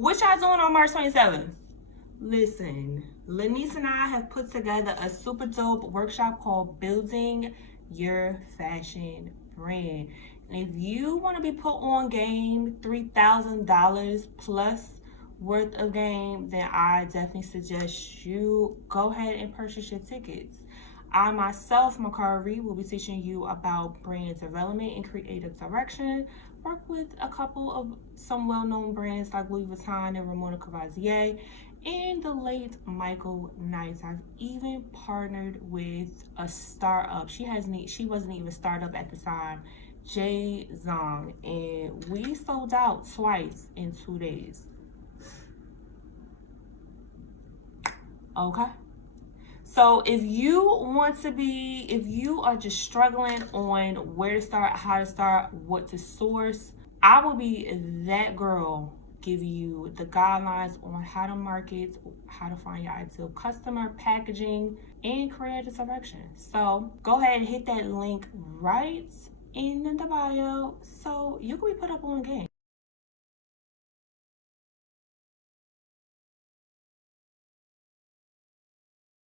What y'all doing on March 27th? Listen, Lanice and I have put together a super dope workshop called Building Your Fashion Brand. And if you want to be put on game, $3,000 plus worth of game, then I definitely suggest you go ahead and purchase your tickets. I myself, MiKARA, will be teaching you about brand development and creative direction. Work with a couple of some well-known brands like Louis Vuitton and Ramona Cavazier and the late Michael Knight. I've even partnered with a startup. She wasn't even a startup at the time, Jay Zong, and we sold out twice in 2 days. Okay. So if you are just struggling on where to start, how to start, what to source, I will be that girl, give you the guidelines on how to market, how to find your ideal customer, packaging, and creative direction. So go ahead and hit that link right in the bio so you can be put up on game.